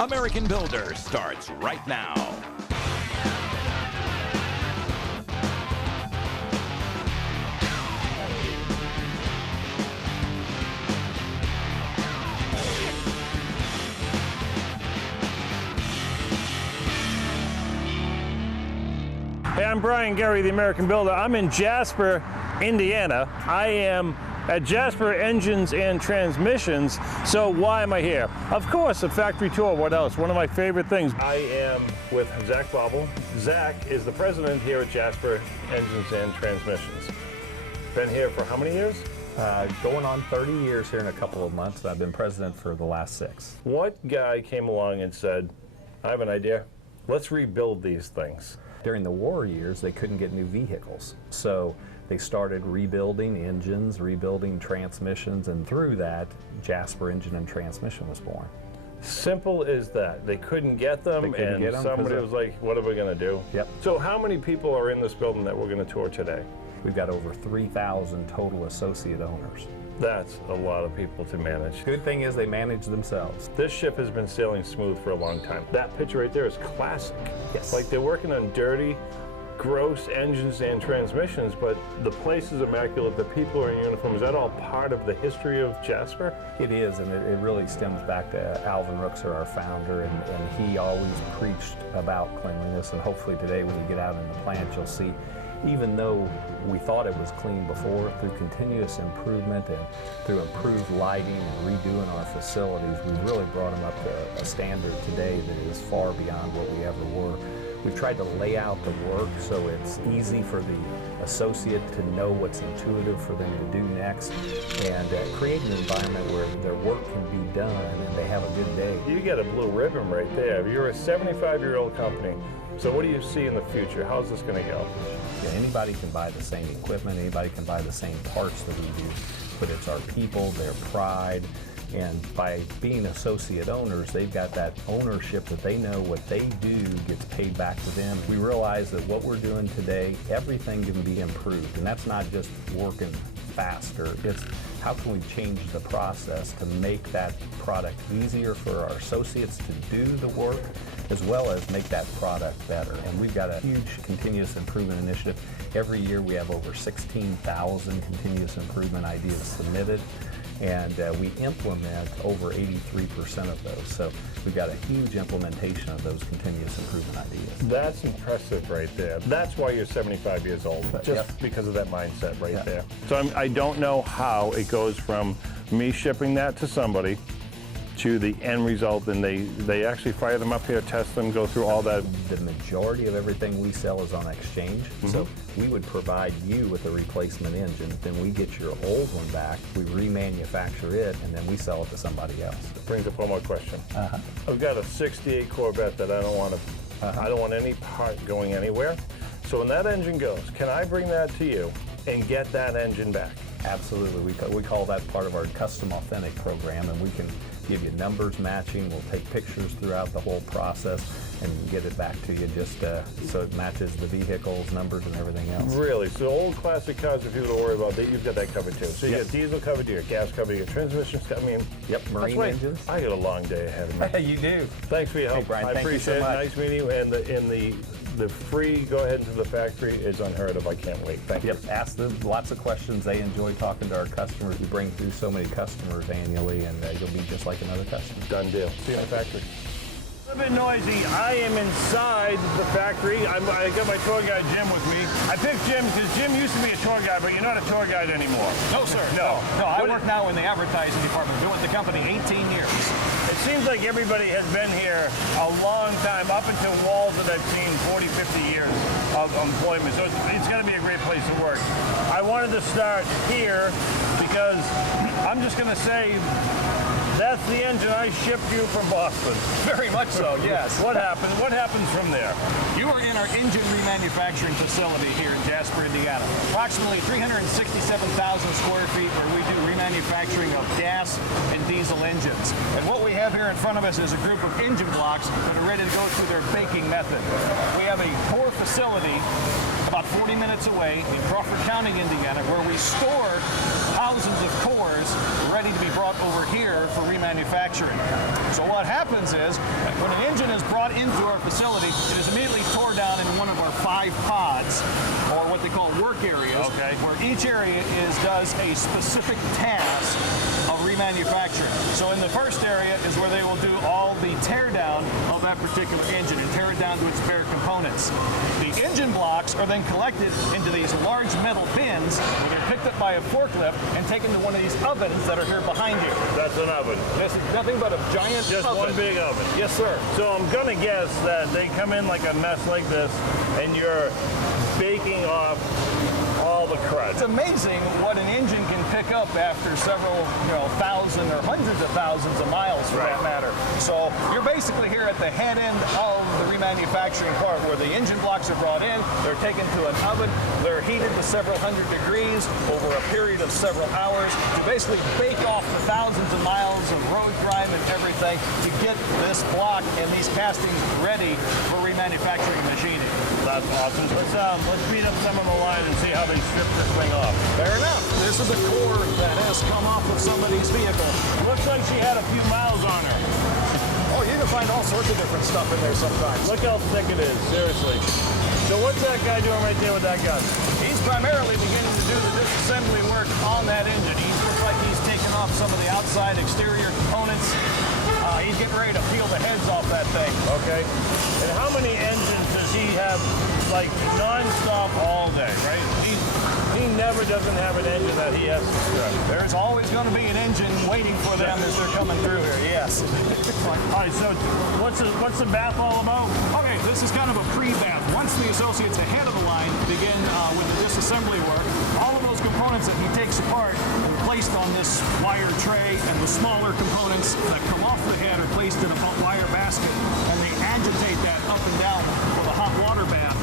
American Builder starts right now. Hey, I'm Brian Gurry, the American Builder. I'm in Jasper, Indiana. I am at Jasper Engines and Transmissions. So why am I here? Of course, a factory tour. What else? One of my favorite things. I am with Zach Bobble. Zach is the president here at Jasper Engines and Transmissions. Been here for how many years? Going on 30 years here in a couple of months. I've been president for the last 6. What guy came along and said, I have an idea, let's rebuild these things? During the war years, they couldn't get new vehicles. So they started rebuilding engines, rebuilding transmissions, and through that, Jasper Engine and Transmission was born. Simple as that. They couldn't get them, and somebody was like, what are we going to do? Yep. So how many people are in this building that we're going to tour today? We've got over 3,000 total associate owners. That's a lot of people to manage. Good thing is they manage themselves. This ship has been sailing smooth for a long time. That picture right there is classic. Yes. Like they're working on dirty, gross engines and transmissions, but the place is immaculate. The people are in uniform. Is that all part of the history of Jasper? It is, and it really stems back to Alvin Rookser, our founder, and he always preached about cleanliness, and hopefully today when you get out in the plant, you'll see even though we thought it was clean before, through continuous improvement and through improved lighting and redoing our facilities, we've really brought them up to a standard today that is far beyond what we ever were. We've tried to lay out the work so it's easy for the associate to know what's intuitive for them to do next, and create an environment where their work can be done and they have a good day. You get a blue ribbon right there. You're a 75-year-old company. So what do you see in the future? How's this going to go? Yeah, anybody can buy the same equipment, anybody can buy the same parts that we do, but it's our people, their pride, and by being associate owners, they've got that ownership that they know what they do gets paid back to them. We realize that what we're doing today, everything can be improved, and that's not just working faster, it's how can we change the process to make that product easier for our associates to do the work, as well as make that product better. And we've got a huge continuous improvement initiative. Every year we have over 16,000 continuous improvement ideas submitted, and we implement over 83% of those. So we've got a huge implementation of those continuous improvement ideas. That's impressive right there. That's why you're 75 years old, just because of that mindset right there. So I don't know how it goes from me shipping that to somebody to the end result, and they actually fire them up here, test them, go through all that. The majority of everything we sell is on exchange, so we would provide you with a replacement engine, then we get your old one back, we remanufacture it, and then we sell it to somebody else. Brings up one more question. I've got a 68 Corvette that I don't want to, I don't want any part going anywhere. So when that engine goes, can I bring that to you and get that engine back? Absolutely. We call that part of our custom authentic program, and we can give you numbers matching. We'll take pictures throughout the whole process and get it back to you just so it matches the vehicles, numbers, and everything else. Really? So old classic cars, if you were to worry about that, you've got that covered too. So you got diesel covered, you got gas covered, you got transmissions covered. I mean, marine engines. I got a long day ahead of me. You do. Thanks for your help. Hey, Brian, I appreciate it. Nice meeting you. And the free go ahead into the factory is unheard of. I can't wait. Thank you. Ask them lots of questions. They enjoy talking to our customers. We bring through so many customers annually, and you'll be just like another customer. Done deal. See you in the factory. A little bit noisy. I am inside the factory. I got my tour guide Jim with me. I picked Jim because Jim used to be a tour guide, but you're not a tour guide anymore. No, sir. No. I work now in the advertising department. Been with the company 18 years. It seems like everybody has been here a long time, up until walls that I've seen 40, 50 years of employment. So it's going to be a great place to work. I wanted to start here because I'm just going to say that's the engine I shipped you from Boston. Very much so, yes. What happened? What happens from there? You are in our engine remanufacturing facility here in Jasper, Indiana. Approximately 367,000 square feet where we do remanufacturing of gas and diesel engines. And what we have here in front of us is a group of engine blocks that are ready to go through their baking method. We have a core facility about 40 minutes away in Crawford County, Indiana, where we store thousands of cores ready to be brought over here for remanufacturing. So what happens is, when an engine is brought into our facility, it is immediately tore down in one of our 5 pods, or what they call work areas, where each area does a specific task of remanufacturing. So in the first area is where they will do all the teardown of that particular engine and tear it down to its bare components. The engine blocks are then collected into these large metal bins where they're picked up by a forklift and taken to one of these ovens that are here behind you. That's an oven. This is nothing but a giant Just oven. one big oven. Yes, sir. So I'm gonna guess that they come in like a mess like this, and you're baking off all the crud. It's amazing what an engine can pick up after several, thousand or hundreds of thousands of miles for that matter. So you're basically here at the head end of the remanufacturing part where the engine blocks are brought in, they're taken to an oven, they're heated to several hundred degrees over a period of several hours to basically bake off the thousands of miles of road grime and everything to get this block and these castings ready for remanufacturing machining. That's awesome. Let's beat up some of the line and see how they strip this thing off. Fair enough. This is a core that has come off of somebody's vehicle. Looks like she had a few miles on her. Oh, you can find all sorts of different stuff in there sometimes. Look how thick it is, seriously. So what's that guy doing right there with that gun? He's primarily beginning to do the disassembly work on that engine. He looks like he's taking off some of the outside exterior components. He's getting ready to peel the heads off that thing. Okay. And how many engines does he have, like, non-stop all day, right? He never doesn't have an engine that he has to strip. There's always going to be an engine waiting for them as they're coming through here, yes. All right, so what's the bath all about? Okay, this is kind of a pre-bath. Once the associates ahead of the line begin with the disassembly work, all of those components that he takes apart are placed on this wire tray, and the smaller components that come off the head are placed in a wire basket, and they agitate that up and down with a hot water bath.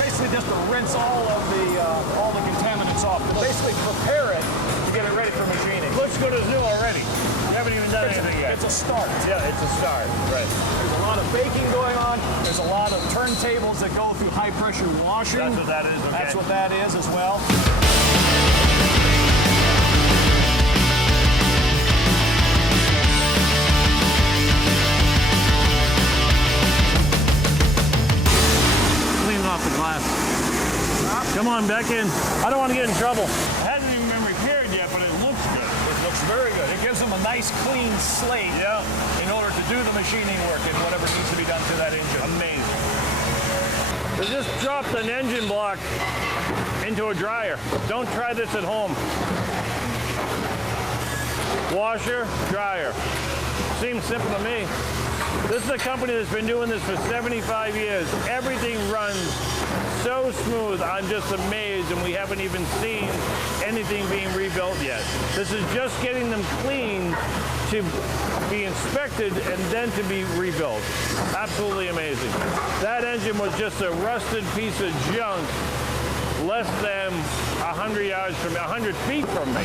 Basically just to rinse all the contaminants off, to basically prepare it to get it ready for machining. Looks good as new already. You haven't even done anything yet. It's a start. Yeah, it's a start. Right. There's a lot of baking going on. There's a lot of turntables that go through high pressure washing. That's what that is. Okay. That's what that is as well. Cleaning off the glass. Come on, back in. I don't want to get in trouble. It hasn't even been repaired yet, but it looks good. It looks very good. It gives them a nice clean slate in order to do the machining work and whatever needs to be done to that engine. Amazing. They just dropped an engine block into a dryer. Don't try this at home. Washer, dryer. Seems simple to me. This is a company that's been doing this for 75 years. Everything runs so smooth. I'm just amazed, and we haven't even seen anything being rebuilt yet. This is just getting them clean to be inspected and then to be rebuilt. Absolutely amazing. That engine was just a rusted piece of junk less than 100 feet from me.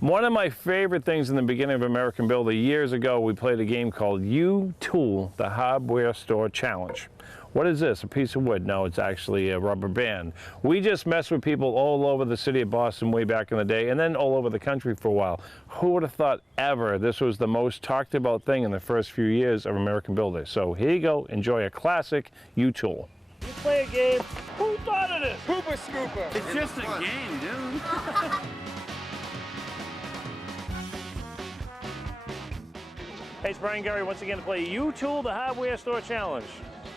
One of my favorite things in the beginning of American Builder, years ago, we played a game called U-Tool, the Hardware Store Challenge. What is this, a piece of wood? No, it's actually a rubber band. We just messed with people all over the city of Boston way back in the day, and then all over the country for a while. Who would have thought ever this was the most talked about thing in the first few years of American Builder? So here you go, enjoy a classic U-Tool. You play a game, who thought of it? Pooper scooper. It's just a game, dude. Hey, it's Brian Gurry once again to play U-Tool, the Hardware Store Challenge.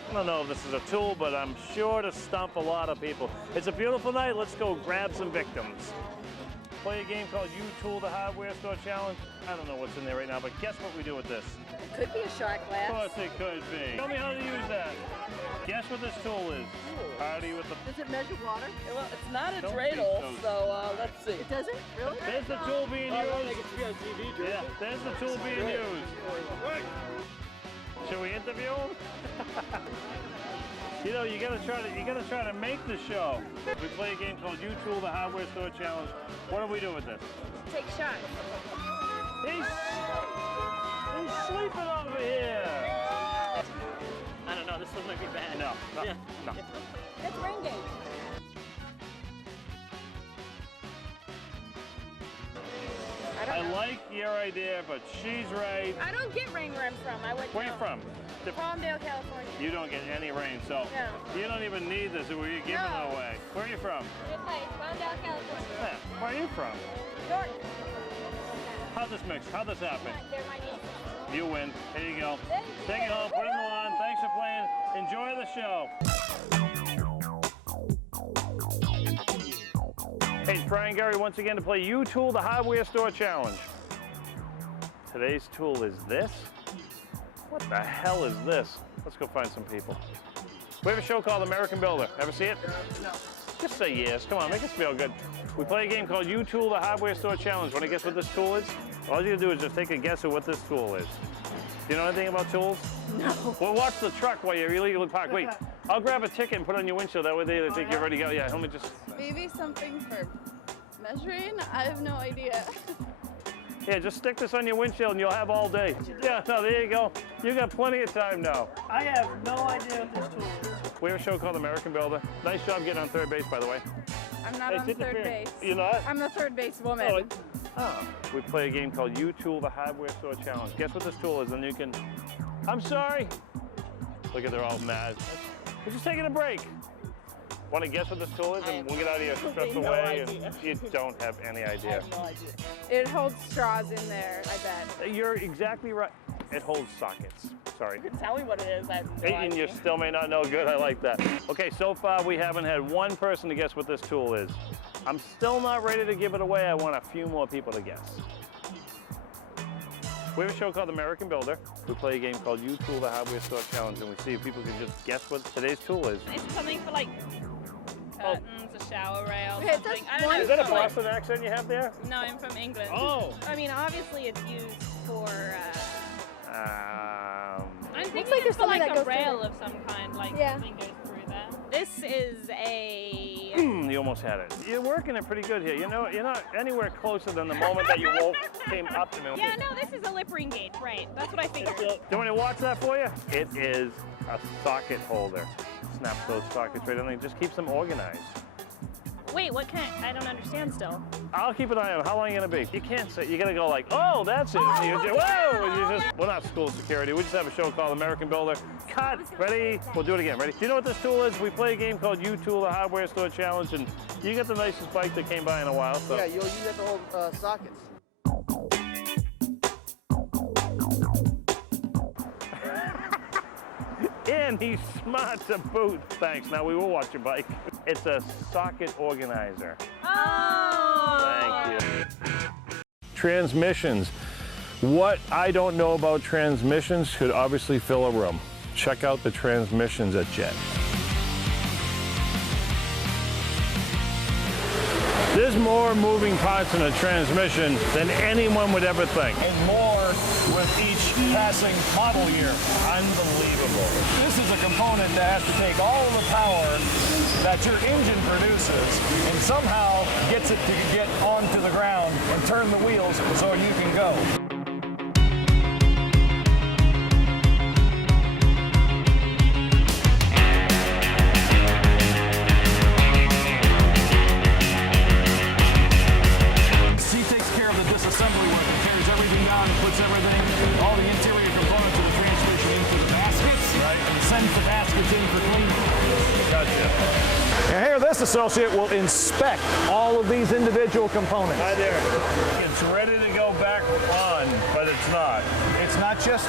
I don't know if this is a tool, but I'm sure to stump a lot of people. It's a beautiful night. Let's go grab some victims. Play a game called U-Tool, the Hardware Store Challenge. I don't know what's in there right now, but guess what we do with this? It could be a shot glass. Of course it could be. Tell me how to use that. Guess what this tool is. Party with the... Does it measure water? Well, it's not a Don't dreidel, think so let's see. It doesn't? Really? There's the tool being used. on TV, Yeah, there's the tool being used. Should we interview him? You know, you gotta try to make the show. We play a game called U-Tool, the Hardware Store Challenge. What do we do with this? Take shots. He's sleeping over here. no, this one might be bad. No, no, Yeah. no. It's rain gauge. I like your idea, but she's right. I don't get rain where I'm from. I would Where are you from? Palmdale, California. You don't get any rain, so No. you don't even need this. You're giving it away. Where are you from? Good place. Palmdale, California. Yeah, where are you from? York. How'd this mix? How'd this happen? They're my nieces. You win. Here you go. Thank you. Take it home, put it in the lawn. Thanks for playing. Enjoy the show. Hey, it's Brian Gurry once again to play U-Tool, the Hardware Store Challenge. Today's tool is this. What the hell is this? Let's go find some people. We have a show called American Builder. Ever see it? No. Just say yes. Come on, make us feel good. We play a game called U-Tool, the Hardware Store Challenge. Want to guess what this tool is? All you gotta do is just take a guess at what this tool is. Do you know anything about tools? No. Well, watch the truck while you're illegally parked. Wait, I'll grab a ticket and put it on your windshield. That way they think you're ready to go. Yeah, let me just... Maybe something for measuring? I have no idea. Yeah, just stick this on your windshield and you'll have all day. Yeah, no, there you go. You got plenty of time now. I have no idea what this tool is. We have a show called American Builder. Nice job getting on third base, by the way. I'm not Hey, on take the third fair. base. You're not? I'm the third base woman. We play a game called U-Tool, the Hardware Store Challenge. Guess what this tool is, and you can... I'm sorry. Look at they're all mad. We're just taking a break. Want to guess what this tool is, and we'll get out of here stressed no away. idea. You don't have any I idea. have no idea. It holds straws in there, I bet. You're exactly right. It holds sockets. Sorry. Tell me what it is. I have no And you idea. still may not know. Good, I like that. Okay, so far we haven't had one person to guess what this tool is. I'm still not ready to give it away. I want a few more people to guess. We have a show called American Builder. We play a game called U-Tool, the Hardware Store Challenge, and we see if people can just guess what today's tool is. It's something for like curtains, a shower rail, Okay, something. that's I don't one- know. Is that a it's like- Boston accent you have there? No, I'm from England. Oh. I mean, obviously it's used for. I'm thinking like there's it's for something like that a goes through rail it. of some kind, like Yeah. something goes through there. This is a. You almost had it. You're working it pretty good here. You know, you're not anywhere closer than the moment that you came up to me. Yeah, no, this is a lip ring gauge, right? That's what I figured. Do you want me to watch that for you? It is a socket holder. Snaps those sockets right in there. It just keeps them organized. Wait, what kind? I don't understand still. I'll keep an eye on it. How long are you gonna be? You can't say. You gotta go like, oh, that's it. And you just, whoa! And you just, we're not school security. We just have a show called American Builder. Cut. Ready? We'll do it again. Ready? Do you know what this tool is? We play a game called U-Tool, the Hardware Store Challenge, and you got the nicest bike that came by in a while. So. Yeah, you'll use that to hold sockets. And he's smart to boot. Thanks. Now we will watch your bike. It's a socket organizer. Oh. Thank you. Transmissions. What I don't know about transmissions could obviously fill a room. Check out the transmissions at Jet. There's more moving parts in a transmission than anyone would ever think. And more with each passing model year. Unbelievable. This is a component that has to take all the power that your engine produces and somehow gets it to get onto the ground and turn the wheels so you can go. He takes care of the disassembly work and tears everything down and puts everything, all the interior components of the transmission into the baskets, right? And sends the baskets in for cleaning. Gotcha. And here, this associate will inspect all of these individual components. Hi there. It's ready to go back on, but it's not. It's not just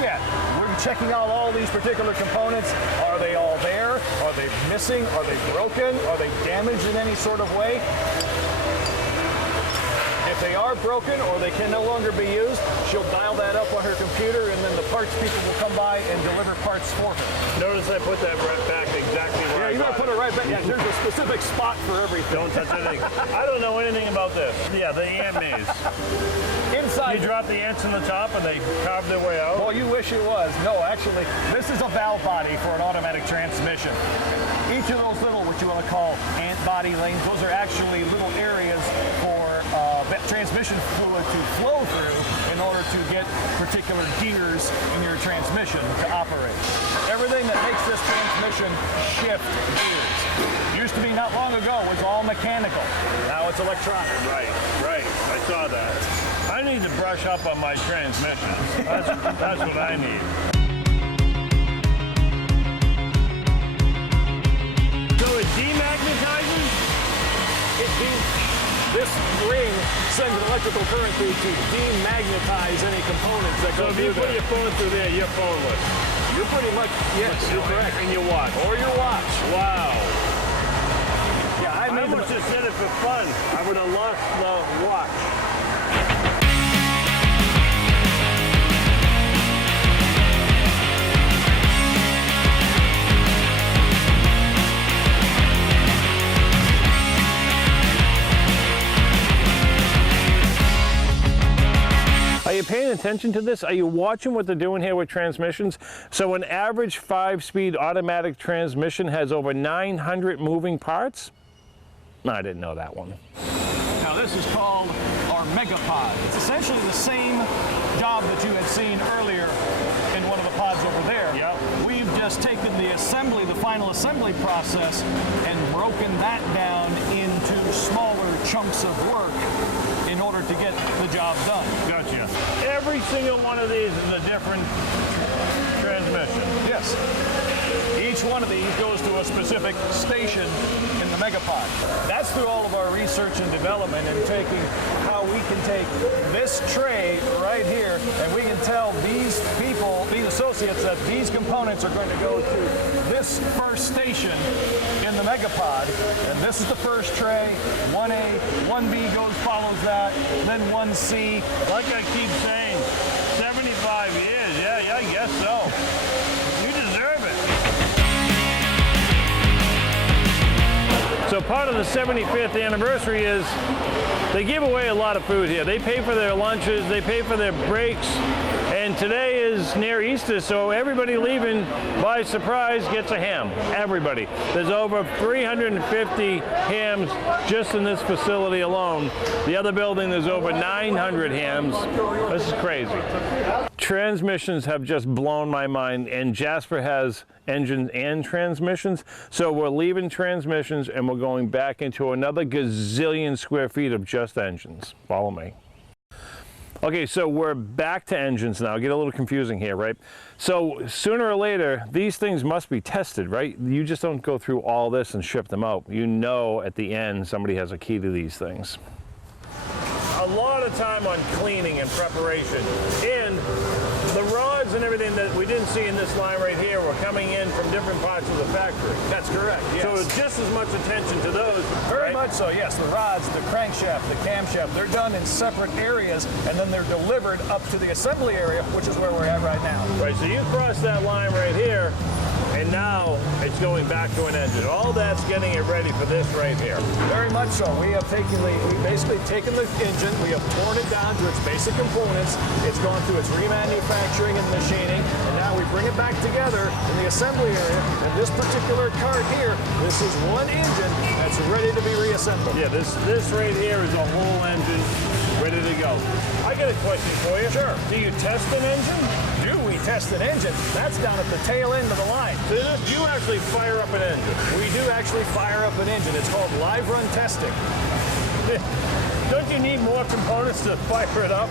yet. We're checking out all these particular components. Are they all there? Are they missing? Are they broken? Are they damaged in any sort of way? If they are broken or they can no longer be used, she'll dial that up on her computer, and then the parts people will come by and deliver parts for her. Notice I put that right back exactly where Yeah, I you gotta got put it right back. Yeah, there's a specific spot for everything. Don't touch anything. I don't know anything about this. Yeah, the ant maze. Inside. You drop the ants on the top and they carve their way out. Well, you wish it was. No, actually, this is a valve body for an automatic transmission. Each of those little, what you want to call ant body lanes, those are actually little areas for that transmission fluid to flow through in order to get particular gears in your transmission to operate. Everything that makes this transmission shift gears. Used to be not long ago was all mechanical. Now it's electronic. Right, right. I saw that. I need to brush up on my transmission. That's what I need. So it demagnetizes? This ring sends an electrical current through to demagnetize any components that So go if you through put there. your phone through there, you're phoneless. You're pretty much, yes, you're correct. And your watch. Or your watch. Wow. Yeah, I I made must have said it for fun. I would have lost the watch. Are you paying attention to this? Are you watching what they're doing here with transmissions? So an average 5-speed automatic transmission has over 900 moving parts? No, I didn't know that one. Now this is called our Megapod. It's essentially the same job that you had seen earlier in one of the pods over there. Yep. We've just taken the assembly, the final assembly process, and broken that down into smaller chunks of work in order to get the job done. Gotcha. Every single one of these is a different transmission. Yes. Each one of these goes to a specific station in the Megapod. That's through all of our research and development and taking how we can take this tray right here and we can tell these people, these associates, that these components are going to go to this first station in the Megapod. And this is the first tray. 1A, 1B follows that, then 1C. Like I keep saying, 75 years. Yeah, I guess so. You deserve it. So part of the 75th anniversary is they give away a lot of food here. They pay for their lunches, they pay for their breaks, and today is near Easter, so everybody leaving by surprise gets a ham. Everybody. There's over 350 hams just in this facility alone. The other building, there's over 900 hams. This is crazy. Transmissions have just blown my mind, and Jasper has engines and transmissions, so we're leaving transmissions and we're going back into another gazillion square feet of just engines. Follow me. Okay, so we're back to engines now. Get a little confusing here, right? So sooner or later, these things must be tested, right? You just don't go through all this and ship them out. You know at the end somebody has a key to these things. A lot of time on cleaning and preparation. And the rods and everything that we didn't see in this line right here were coming in from different parts of the factory. That's correct, yes. So just as much attention to those. Very right? much so, yes. The rods, the crankshaft, the camshaft, they're done in separate areas and then they're delivered up to the assembly area, which is where we're at right now. Right, so you cross that line right here, and now it's going back to an engine. All that's getting it ready for this right here. Very much so. We have basically taken the engine, we have torn it down to its basic components. It's gone through its remanufacturing and machining, and now we bring it back together in the assembly area. And this particular cart here, this is one engine that's ready to be reassembled. Yeah, this right here is a whole engine ready to go. I got a question for you. Sure. Do you test an engine? Do we test an engine? That's down at the tail end of the line. So you actually fire up an engine. We do actually fire up an engine. It's called live run testing. Don't you need more components to fire it up?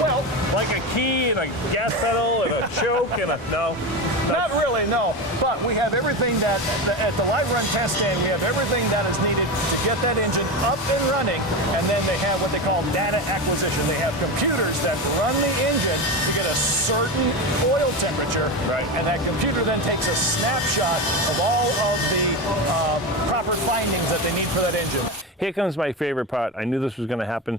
Well, like a key and a gas pedal and a choke and a, no? Not really, no. But we have everything that, at the live run test stand, we have everything that is needed to get that engine up and running. And then they have what they call data acquisition. They have computers that run the engine to get a certain oil temperature. Right. And that computer then takes a snapshot of all of the proper findings that they need for that engine. Here comes my favorite part. I knew this was going to happen.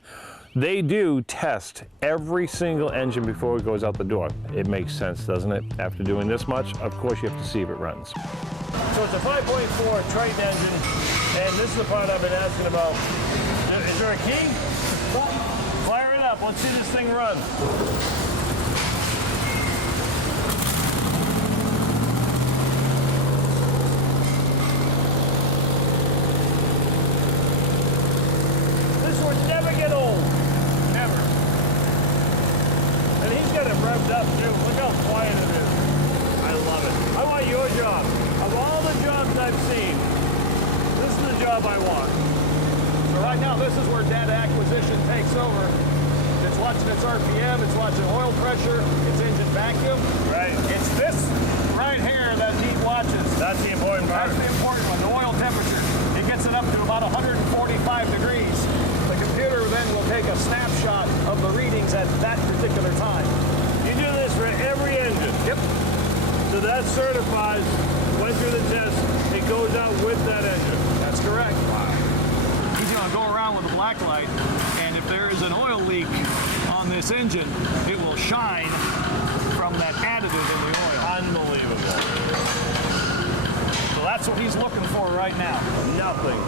They do test every single engine before it goes out the door. It makes sense, doesn't it? After doing this much, of course you have to see if it runs. So it's a 5.4 Triton engine, and this is the part I've been asking about. Is there a key? Fire it up. Let's see this thing run. This would never get old. stuff too. Look how quiet it is. I love it. I want your job. Of all the jobs I've seen, this is the job I want. So right now, this is where data acquisition takes over. It's watching its RPM, it's watching oil pressure, its engine vacuum. Right. It's this right here that Pete watches. That's the important part. That's the important one, the oil temperature. It gets it up to about 145 degrees. The computer then will take a snapshot of the readings at that particular time. You do this for every engine. Yep. So that certifies, went through the test, it goes out with that engine. That's correct. Wow. He's going to go around with a black light, and if there is an oil leak on this engine, it will shine from that additive in the oil. Unbelievable. So that's what he's looking for right now. Nothing.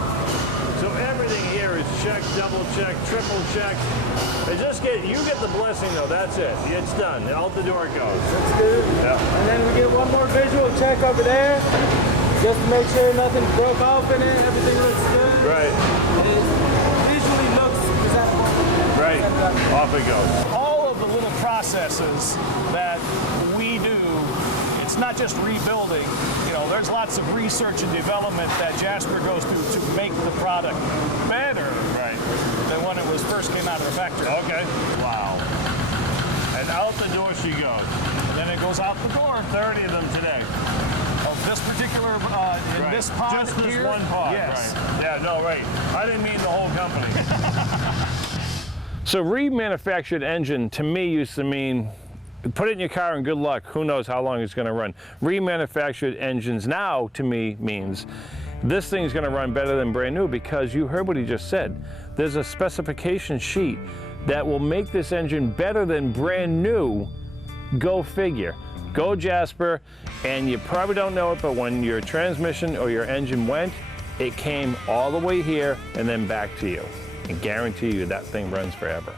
So everything here is checked, double checked, triple checked. You get the blessing though, that's it. It's done. Out the door it goes. That's good. Yeah. And then we get one more visual check over there, just to make sure nothing broke off in it, everything looks good. Right. It visually looks exactly. Right. Off it goes. All of the little processes that we do, it's not just rebuilding. You know, there's lots of research and development that Jasper goes through to make the product better than when it was first came out of the factory. Okay. Wow. And out the door she goes. And then it goes out the door. 30 of them today. Of this particular, in this pod Just this here, one pod. yes. Right. Yeah, no, right. I didn't mean the whole company. So remanufactured engine to me used to mean put it in your car and good luck. Who knows how long it's going to run. Remanufactured engines now to me means this thing's going to run better than brand new, because you heard what he just said. There's a specification sheet that will make this engine better than brand new. Go figure. Go Jasper. And you probably don't know it, but when your transmission or your engine went, it came all the way here and then back to you. I guarantee you that thing runs forever.